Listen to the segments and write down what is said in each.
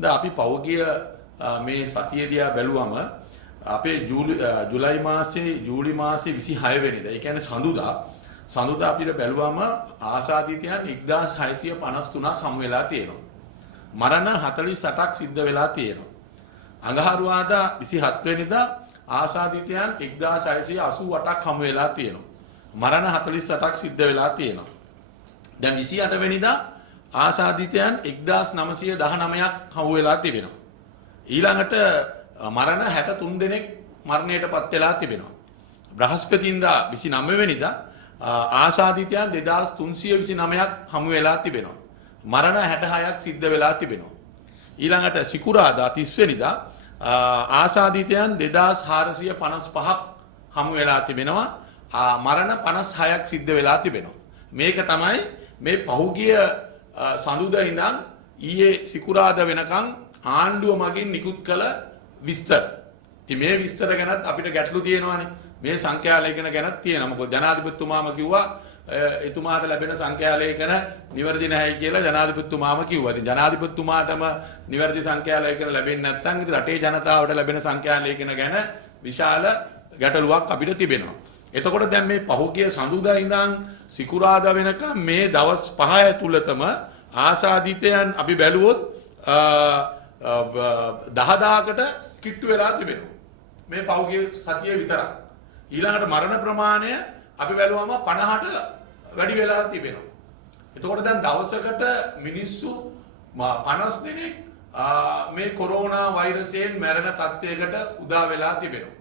දැන් අපි පෞගිය මේ සතිය දිහා බැලුවම අපේ ජූලි මාසේ 26 වෙනිදා ඒ කියන්නේ සඳුදා අපිට බැලුවම ආසාදිතයන් 1653ක් හමු වෙලා තියෙනවා. මරණ 48ක් සිද්ධ වෙලා තියෙනවා. අඟහරුවාදා 27 වෙනිදා ආසාදිතයන් 1688ක් හමු වෙලා තියෙනවා. මරණ 48ක් සිද්ධ වෙලා තියෙනවා. දැන් 28 වෙනිදා ආසාදිතයන් 1919ක් හමු වෙලා තිබෙනවා. ඊළඟට මරණ 63 දෙනෙක් මරණයටපත් වෙලා තිබෙනවා. බ්‍රහස්පතින්දා 29 වෙනිදා ආසාදිතයන් 2329ක් හමු වෙලා තිබෙනවා. මරණ 66ක් සිද්ධ වෙලා තිබෙනවා. ඊළඟට සිකුරාදා 30 වෙනිදා ආසාදිතයන් 2455ක් හමු වෙලා තිබෙනවා. මරණ 56ක් සිද්ධ වෙලා තිබෙනවා. මේක තමයි මේ පහුගිය සඳුදා ඉඳන් ඊයේ සිකුරාදා වෙනකන් ආණ්ඩුව මගින් නිකුත් කළ විස්තර. ඉතින් මේ විස්තර ගැනත් අපිට ගැටලු තියෙනවානේ. මේ සංඛ්‍යා ලේඛන ගැනත් තියෙනවා. මොකද ජනාධිපතිතුමාම කිව්වා එතුමාට ලැබෙන සංඛ්‍යා ලේඛන නිවැරදි නැහැයි කියලා ජනාධිපතිතුමාම කිව්වා. ඉතින් ජනාධිපතිතුමාටම නිවැරදි සංඛ්‍යා ලේඛන ලැබෙන්නේ නැත්නම් ඉතින් රටේ ජනතාවට ලැබෙන සංඛ්‍යා ලේඛන ගැන විශාල ගැටලුවක් අපිට තිබෙනවා. එතකොට දැන් මේ පහුගිය සඳුදා ඉඳන් සිකුරාදා වෙනකම් මේ දවස් 5 ඇතුළතම ආසාදිතයන් අපි බැලුවොත් 10000කට කිට්ටු වෙලා තිබෙනවා. මේ පහුගිය සතියේ විතරක්. ඊළඟට මරණ ප්‍රමාණය අපි බැලුවම 50ට වැඩි වෙලා තිබෙනවා. එතකොට දැන් දවසකට මිනිස්සු 50 දෙනෙක් මේ කොරෝනා වෛරසයෙන් මැරෙන තත්ත්වයකට උදා වෙලා තිබෙනවා.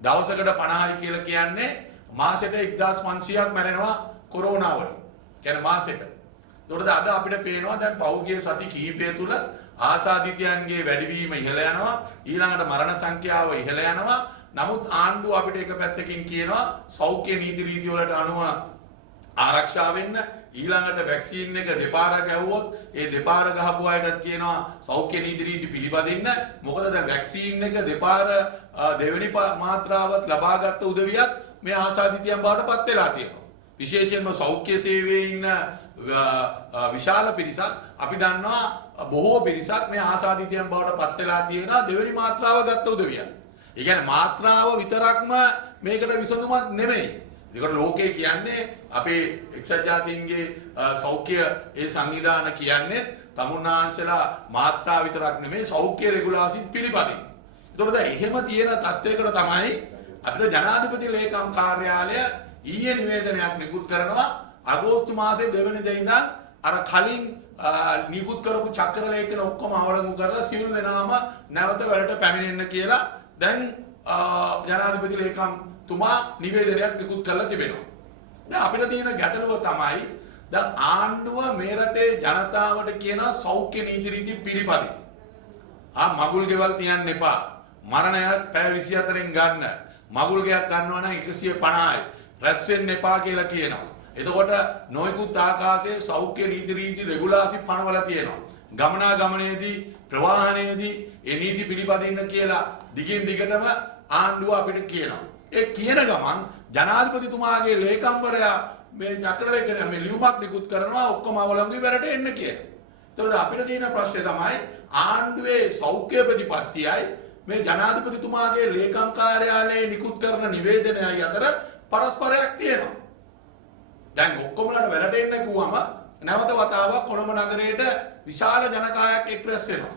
දවසකට 50යි කියලා කියන්නේ මාසෙට 1500ක් මැරෙනවා කොරෝනා වලින්. කියන්නේ මාසෙට. ඒතකොට අද අපිට පේනවා දැන් පහුගිය සති කිහිපය තුල ආසාදිතයන්ගේ වැඩිවීම ඉහළ යනවා. ඊළඟට මරණ සංඛ්‍යාව ඉහළ යනවා. නමුත් ආණ්ඩුව අපිට එක පැත්තකින් කියනවා සෞඛ්‍ය නීති රීති වලට අනුව ආරක්ෂා වෙන්න. ඊළඟට වැක්සින් එක දෙපාරක් ගැහුවොත් ඒ දෙපාර ගහපු අයටත් කියනවා සෞඛ්‍ය නීති රීති පිළිපදින්න. මොකද දැන් වැක්සින් එක දෙපාර දෙවෙනි මාත්‍රාවත් ලබාගත් උදවියත් මේ ආසාදිතයන් බවට පත් වෙලා තියෙනවා. විශේෂයෙන්ම සෞඛ්‍ය සේවයේ ඉන්න විශාල පිරිසක් අපි දන්නවා බොහෝ පිරිසක් මේ ආසාදිතයන් බවට පත් වෙලා තියෙනවා දෙවෙනි මාත්‍රාව ගත්ත උදවියන්. ඒ කියන්නේ මාත්‍රාව විතරක්ම මේකට විසඳුමක් නෙමෙයි. ඒකට ලෝකේ කියන්නේ අපේ එක්සත් ජාතීන්ගේ සෞඛ්‍ය ඒ සංවිධාන කියන්නේ තමුන්නාන්සලා මාත්‍රා විතරක් නෙමෙයි සෞඛ්‍ය රෙගුලාසිත් පිළිපදින. ඒතකොට දැන් එහෙම තියෙන තත්ත්වයකට තමයි අපිට ජනාධිපති ලේකම් කාර්යාලය ඊයේ නිවේදනයක් නිකුත් කරනවා අගෝස්තු මාසයේ 2 වෙනිදා ඉඳන් අර කලින් නිකුත් කරපු චක්‍ර ලේඛන ඔක්කොම අවලංගු කරලා සියලු දෙනාම නැවත වැඩට පැමිණෙන්න කියලා දැන් ජනාධිපති ලේකම්තුමා නිවේදනයක් නිකුත් කරලා තිබෙනවා. දැන් අපිට තියෙන ගැටලුව තමයි දැන් ආණ්ඩුව මේ රටේ ජනතාවට කියන සෞඛ්‍ය නීති රීති පිළිපදින්න. මගුල් ගෙවල් තියන්න එපා. මරණයක් පැය 24න් ගන්න. මගුල් ගෙයක් ගන්නවා නම් 150යි. රැස් වෙන්න එපා කියලා කියනවා. එතකොට නොයෙකුත් ආකාශයේ සෞඛ්‍ය නීති රීති රෙගුලාසි පනවලා තියෙනවා. ගමනාගමනයේදී ප්‍රවාහනයේදී ඒ නීති පිළිපදින්න කියලා දිගින් දිගටම ආණ්ඩුව අපිට කියනවා. ඒ කියන ගමන් ජනාධිපතිතුමාගේ ලේකම්වරයා මේ චක්‍රලේඛන මේ ලියුමක් නිකුත් කරනවා ඔක්කොම අවලංගුයි වැඩට එන්න කියලා. ඒතකොට අපිට තියෙන ප්‍රශ්නේ තමයි ආණ්ඩුවේ සෞඛ්‍ය ප්‍රතිපත්තියයි මේ ජනාධිපතිතුමාගේ ලේකම් කාර්යාලයේ නිකුත් කරන නිවේදනයයි අතර පරස්පරයක් තියෙනවා. දැන් ඔක්කොමලට වැඩට එන්න කිව්වම නැවත වතාවක් කොළඹ නගරයට විශාල ජනකායක් එක්රැස් වෙනවා.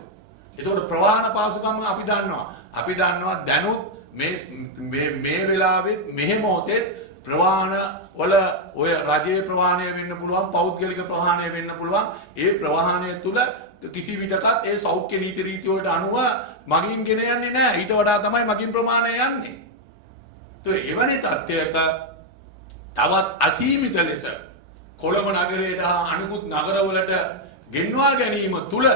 ඒතකොට ප්‍රවාහන පාසුකම් අපි දන්නවා දැනුත් මේ වෙලාවෙත් මෙහෙ මොහොතේ ප්‍රවාහන වල ඔය රජයේ ප්‍රවාහනය වෙන්න පුළුවන් පෞද්ගලික ප්‍රවාහනය වෙන්න පුළුවන්. ඒ ප්‍රවාහනය තුල කිසි විටකත් ඒ සෞඛ්‍ය නීති රීති වලට අනුව මගින් ගෙන යන්නේ නැහැ. ඊට වඩා තමයි මගින් ප්‍රමාණය යන්නේ. તો එවැනි තත්ත්වයක තවත් අසීමිත ලෙස කොළඹ නගරයට හා අනිකුත් නගරවලට ගෙන්වා ගැනීම තුල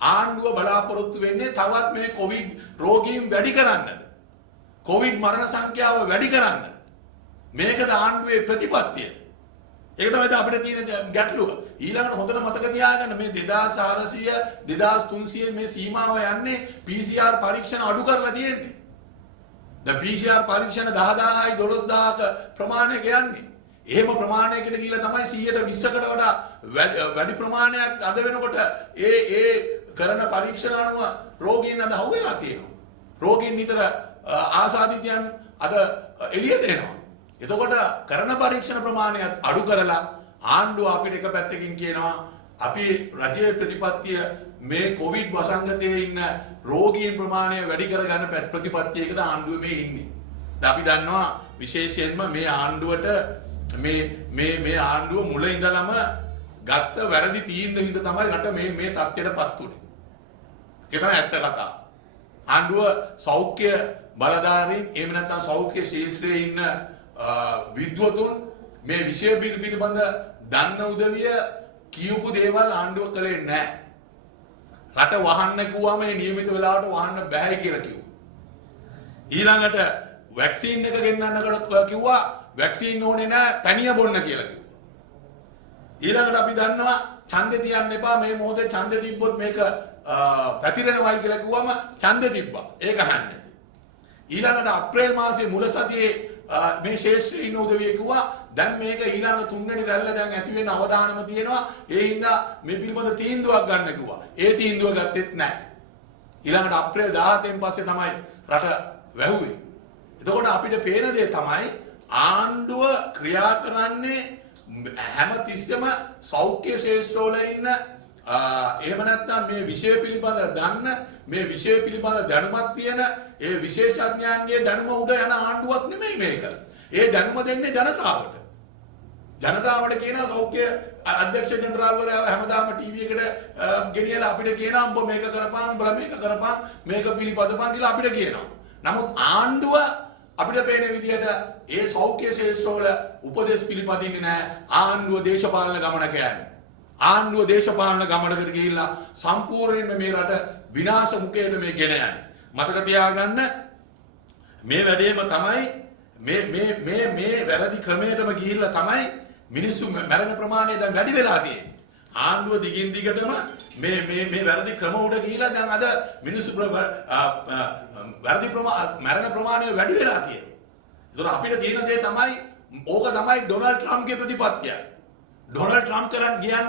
ආණ්ඩුව බලාපොරොත්තු වෙන්නේ තවත් මේ කොවිඩ් රෝගීන් වැඩි කරන්නද? කොවිඩ් මරණ සංඛ්‍යාව වැඩි කරන්නද? මේකද ආණ්ඩුවේ ප්‍රතිපත්තිය. ඒක තමයි අපිට තියෙන ගැටලුව. ඊළඟට හොඳට මතක තියාගන්න මේ 2400 2300 මේ සීමාව යන්නේ PCR පරීක්ෂණ අඩු කරලා තියෙන්නේ. දැන් PCR පරීක්ෂණ 10000යි 12000ක ප්‍රමාණයක යන්නේ. එහෙම ප්‍රමාණයකට ගිහිල්ලා තමයි 120කට වඩා වැඩි ප්‍රමාණයක් අද වෙනකොට ඒ කරන පරීක්ෂණ අනුව රෝගීන් අද හවු වෙලා තියෙනවා. රෝගීන් නිතර ආසාදිතයන් අද එළියට එනවා. එතකොට කරන පරීක්ෂණ ප්‍රමාණය අඩු කරලා ආණ්ඩුව අපිට එක පැත්තකින් කියනවා අපි රජයේ ප්‍රතිපත්තිය මේ කොවිඩ් වසංගතයේ ඉන්න රෝගීන් ප්‍රමාණය වැඩි කරගන්න ප්‍රතිපත්තියකද ආණ්ඩුව මේ ඉන්නේ. අපි දන්නවා විශේෂයෙන්ම මේ ආණ්ඩුවට මේ ආණ්ඩුව මුල ඉඳලම ගත්ත වැරදි තීන්දුව හින්දා තමයි රට මේ තත්ත්වයටපත් උනේ. ඒක තමයි ඇත්ත කතාව. ආණ්ඩුව සෞඛ්‍ය බලධාරීන් එහෙම නැත්නම් සෞඛ්‍ය ශාස්ත්‍රයේ ඉන්න විද්වතුන් මේ විෂය පිළිබඳ දන්න උදවිය කියපු දේවල් ආණ්ඩුව කළේ නැහැ. රට වහන්න කිව්වම මේ නියමිත වෙලාවට වහන්න බෑ කියලා කිව්වා. ඊළඟට වැක්සින් එක ගෙන්නන්නකට කිව්වා වැක්සින් ඕනේ නැහැ පැණිය බොන්න කියලා කිව්වා. ඊළඟට අපි දන්නවා ඡන්දෙ තියන්න එපා මේ මොහොතේ ඡන්දෙ තිබ්බොත් මේක පැතිරෙනවයි කියලා කිව්වම ඡන්දෙ තිබ්බා. ඒක අහන්නේ නැති. ඊළඟට අප්‍රේල් මාසයේ මුල සතියේ මේ ශේෂ්ත්‍රයේ ඉන්න උදවිය කිව්වා දැන් මේක ඊළඟ තුන්වෙනි රැල්ල දැන් ඇති වෙන අවධානම තියෙනවා. ඒ හින්දා මේ පිළිබඳ තීන්දුවක් ගන්න කිව්වා. ඒ තීන්දුව ගත්තෙත් නැහැ. ඊළඟට අප්‍රේල් 17න් පස්සේ තමයි රට වැහුවේ. එතකොට අපිට පේන දේ තමයි ආණ්ඩුව ක්‍රියා කරන්නේ හැම තිස්සෙම සෞඛ්‍ය ශාස්ත්‍රවල ඉන්න එහෙම නැත්නම් මේ විෂය පිළිබඳ දන්න මේ විෂය පිළිබඳ දැනුමක් තියෙන ඒ විශේෂඥයන්ගේ දැනුම උඩ යන ආණ්ඩුවක් නෙමෙයි මේක. ඒ දැනුම දෙන්නේ ජනතාවට. ජනතාවට කියන සෞඛ්‍ය අධ්‍යක්ෂ ජනරාල්වරයා හැමදාම ටීවී එකට ගෙනියලා අපිට කියනවා උඹ මේක කරපන් උඹලා මේක කරපන් මේක පිළිපදපන් කියලා අපිට කියනවා. නමුත් ආණ්ඩුව අපිට පේන විදිහට ඒ සෞඛ්‍ය ශාස්ත්‍රවල උපදේශ පිළිපදින්නේ නැහැ. ආණ්ඩුව දේශපාලන ගමනක යන්නේ. ආණ්ඩුව දේශපාලන ගමනකට ගිහිල්ලා සම්පූර්ණයෙන්ම මේ රට විනාශ මුඛයට මේ ගෙන යන්නේ. මතක තියාගන්න මේ වැඩේම තමයි මේ වැරදි ක්‍රමයටම ගිහිල්ලා තමයි මිනිස්සු මරණ ප්‍රමාණය දැන් වැඩි වෙලා තියෙන්නේ. ආණ්ඩුව දිගින් දිගටම මේ වැරදි ක්‍රම උඩ ගිහිල්ලා දැන් අද මිනිස්සු මරණ ප්‍රමාණය වැඩි වෙලා තියෙනවා. ඒතර අපිට තියෙන දේ තමයි ඕක තමයි ඩොනල්ඩ් ට්‍රම්ප්ගේ ප්‍රතිපත්තිය. ඩොනල්ඩ් ට්‍රම්ප්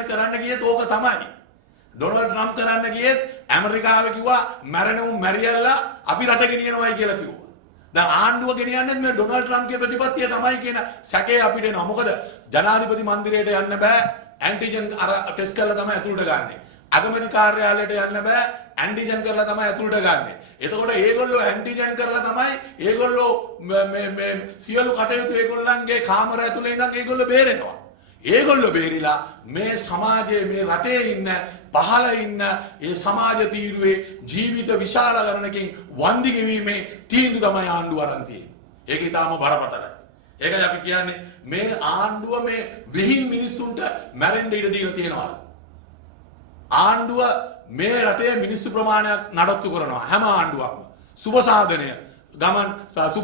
කරන්න ගියත් ඕක තමයි. ඩොනල්ඩ් ට්‍රම්ප් කරන්න ගියත් ඇමරිකාවේ කිව්වා මැරෙනවුන් මැරියල්ලා අපි රට ගෙනියනවායි කියලා කිව්වා. දැන් ආණ්ඩුව ගෙනියන්නේ මේ ඩොනල්ඩ් ට්‍රම්ප්ගේ ප්‍රතිපත්තිය තමයි කියන සැකේ අපිට එනවා. මොකද ජනාධිපති මන්දිරයට යන්න බෑ ඇන්ටිජන් අර ටෙස්ට් කරලා තමයි ඇතුළට ගන්නෙ. අගමැති කාර්යාලයට යන්න බෑ ඇන්ටිජන් කරලා තමයි ඇතුළට ගන්නෙ. එතකොට ඒගොල්ලෝ ඇන්ටිජන් කරලා තමයි ඒගොල්ලෝ මේ සියලු කටයුතු ඒගොල්ලන්ගේ කාමර ඇතුලේ ඉඳන් ඒගොල්ලෝ බේරෙනවා. ඒගොල්ලෝ බේරිලා මේ සමාජයේ මේ රටේ ඉන්න පහළ ඉන්න ඒ සමාජ තීරුවේ ජීවිත විශාල ගණනකින් වන්දි ගෙවීමේ තීන්දුව තමයි ආණ්ඩුව අරන් තියෙන්නේ. ඒක ඊටාම බරපතලයි. ඒකයි අපි කියන්නේ මේ ආණ්ඩුව මේ විහිං මිනිස්සුන්ට මැරෙන්න ඉඩ දීලා තියෙනවා. ආණ්ඩුව මේ රටේ මිනිස්සු ප්‍රමාණයක් නඩත්තු කරනවා හැම ආණ්ඩුවක්ම. සුබ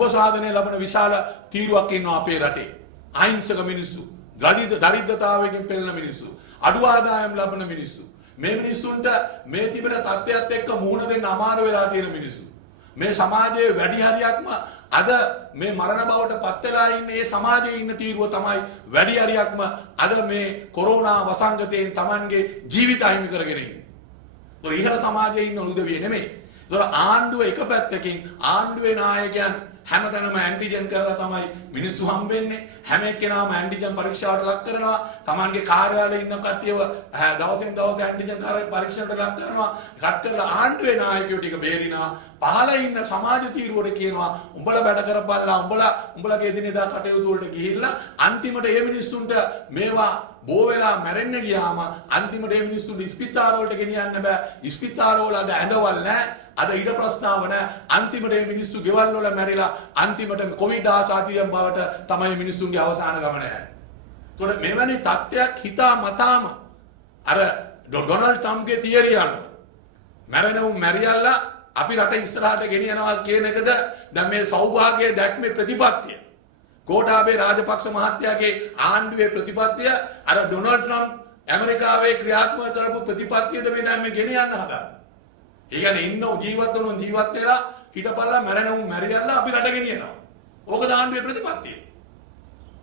සාධනය ලබන විශාල තීරුවක් ඉන්නවා අපේ රටේ. අහිංසක මිනිස්සු, දරිද්‍රතාවයෙන් පෙළෙන මිනිස්සු, අඩු ආදායම් ලබන මිනිස්සු. මේ මිනිස්සුන්ට මේ තිබෙන තත්ත්වයක් එක්ක මුහුණ දෙන්න අමාරු වෙලා තියෙන මිනිස්සු. මේ සමාජයේ වැඩි හරියක්ම අද මේ මරණ බවට පත් වෙලා ඉන්නේ මේ සමාජයේ ඉන්න තීරුව තමයි වැඩි හරියක්ම අද මේ කොරෝනා වසංගතයෙන් Tamanගේ ජීවිත අහිමි කරගෙන ඉන්නේ. ඒතොර ඉහළ සමාජයේ ඉන්න උදවිය නෙමෙයි. ඒතොර ආණ්ඩුව එක පැත්තකින් ආණ්ඩුවේ නායකයන් හැමතැනම ඇන්ටිජන් කරලා තමයි මිනිස්සු හම්බෙන්නේ. හැම එක්කෙනාම ඇන්ටිජන් පරීක්ෂාවට ලක් කරනවා. Tamanගේ කාර්යාලයේ ඉන්න කට්ටියව දවසෙන් දවස ඇන්ටිජන් පරීක්ෂණයට ලක් කරනවා. එකක් කරලා ආණ්ඩුවේ නායකයෝ ටික බේරිනවා. පහළ ඉන්න සමාජ තීරුවට කියනවා උඹලා වැඩ කරපල්ලා උඹලගේ එදිනෙදා කටයුතු වලට ගිහිල්ලා අන්තිමට මේ මිනිස්සුන්ට මේවා බෝ වෙලා මැරෙන්න ගියාම අන්තිමට මේ මිනිස්සුන්ට ස්පිතාල වලට ගෙනියන්න බෑ. ස්පිතාල වල අද ඇඳවල් නැහැ. අද ඊට ප්‍රශ්නාව නැහැ. අන්තිමට මේ මිනිස්සු ගෙවල් වල මැරිලා අන්තිමට කොවිඩ් ආසාදිතයන් බවට තමයි මිනිස්සුන්ගේ අවසාන ගමන යන්නේ. ඒතකොට මෙවැනි තත්ත්වයක් හිතා මතාම අර ඩොනල්ඩ් ට්‍රම්ප්ගේ තියරිය අනුව මැරෙනවුන් මැරියල්ලා අපි රට ඉස්සරහට ගෙනියනවා කියන එකද දැන් මේ සෞභාග්‍ය දැක්මේ ප්‍රතිපත්තිය. ගෝඨාභය රාජපක්ෂ මහත්තයාගේ ආණ්ඩුවේ ප්‍රතිපත්තිය අර ඩොනල්ඩ් ට්‍රම්ප් ඇමරිකාවේ ක්‍රියාත්මක කරපු ප්‍රතිපත්තියද මේ දැන් මේ ගෙනියන්න හදන්නේ. ඒ කියන්නේ ඉන්න ජීවත් වෙලා හිටපල්ලා මැරෙනවුන් මැරියල්ලා අපි රට ගෙනියනවා. ඕක ආණ්ඩුවේ ප්‍රතිපත්තිය.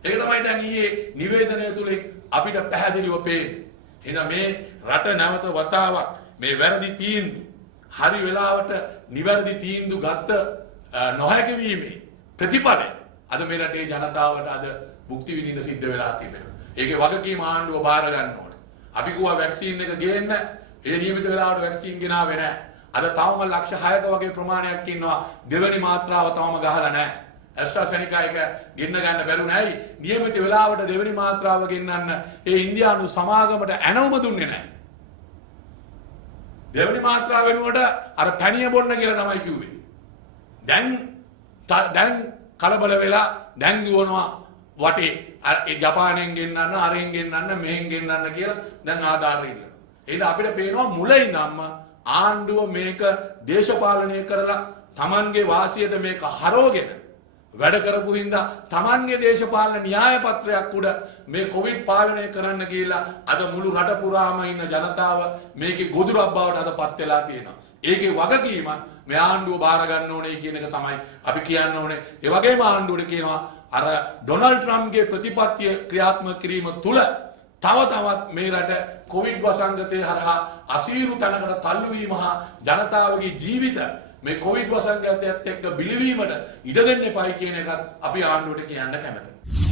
ඒක තමයි දැන් ඊයේ නිවේදනය තුලින් අපිට පැහැදිලිව පේන්නේ. එහෙනම් මේ රට නැවත වතාවක් මේ වැරදි තීන්දුව හරි වෙලාවට නිවැරදි තීන්දුව ගත්ත නොහැකි වීමේ ප්‍රතිඵලය අද මේ රටේ ජනතාවට අද භුක්ති විඳින්න සිද්ධ වෙලා තිබෙනවා. ඒකේ වගකීම ආණ්ඩුව බාර ගන්න ඕනේ. අපි කිව්වා වැක්සින් එක ගේන්න ඒ නියමිත වෙලාවට වැක්සින් ගෙනාවේ නැහැ. අද තවම ලක්ෂ 6ක වගේ ප්‍රමාණයක් ඉන්නවා දෙවෙනි මාත්‍රාව තවම ගහලා නැහැ. ඇස්ට්‍රාසෙනිකා එක ගෙන්න ගන්න බැරුණා. ඇයි? නියමිත වෙලාවට දෙවෙනි මාත්‍රාව ගෙන්නන්න ඒ ඉන්දියානු සමාගමට ඇනවුම දුන්නේ නැහැ. දෙවෙනි මාත්‍රාව වෙනුවට අර පැණිය බොන්න කියලා තමයි කිව්වේ. දැන් කලබල වෙලා දැන් දුවනවා වටේ ඒ ජපානයෙන් ගෙන්නන්න අරෙන් ගෙන්නන්න මෙහෙන් ගෙන්නන්න කියලා දැන් ආධාර ඉල්ලනවා. එහෙනම් අපිට පේනවා මුල ඉඳන්ම ආණ්ඩුව මේක දේශපාලනය කරලා Tamanගේ වාසියට මේක හරවගෙන වැඩ කරපු හින්දා Tamanගේ දේශපාලන න්‍යාය පත්‍රයක් උඩ මේ කොවිඩ් පාලනය කරන්න කියලා අද මුළු රට පුරාම ඉන්න ජනතාව මේකේ ගොදුරක් බවට අදපත් වෙලා තියෙනවා. ඒකේ වගකීම මේ ආණ්ඩුව බාර ගන්න ඕනේ කියන එක තමයි අපි කියන්න ඕනේ. ඒ වගේම ආණ්ඩුවට කියනවා අර ඩොනල්ඩ් ට්‍රම්ප්ගේ ප්‍රතිපත්තිය ක්‍රියාත්මක කිරීම තුල තව තවත් මේ රට කොවිඩ් වසංගතය හරහා අසීරු තැනකට තල්ලු වීම හා ජනතාවගේ ජීවිත මේ කොවිඩ් වසංගතයත් එක්ක බිලිවීමට ඉඩ දෙන්න එපායි කියන එකත් අපි ආණ්ඩුවට කියන්න කැමතියි.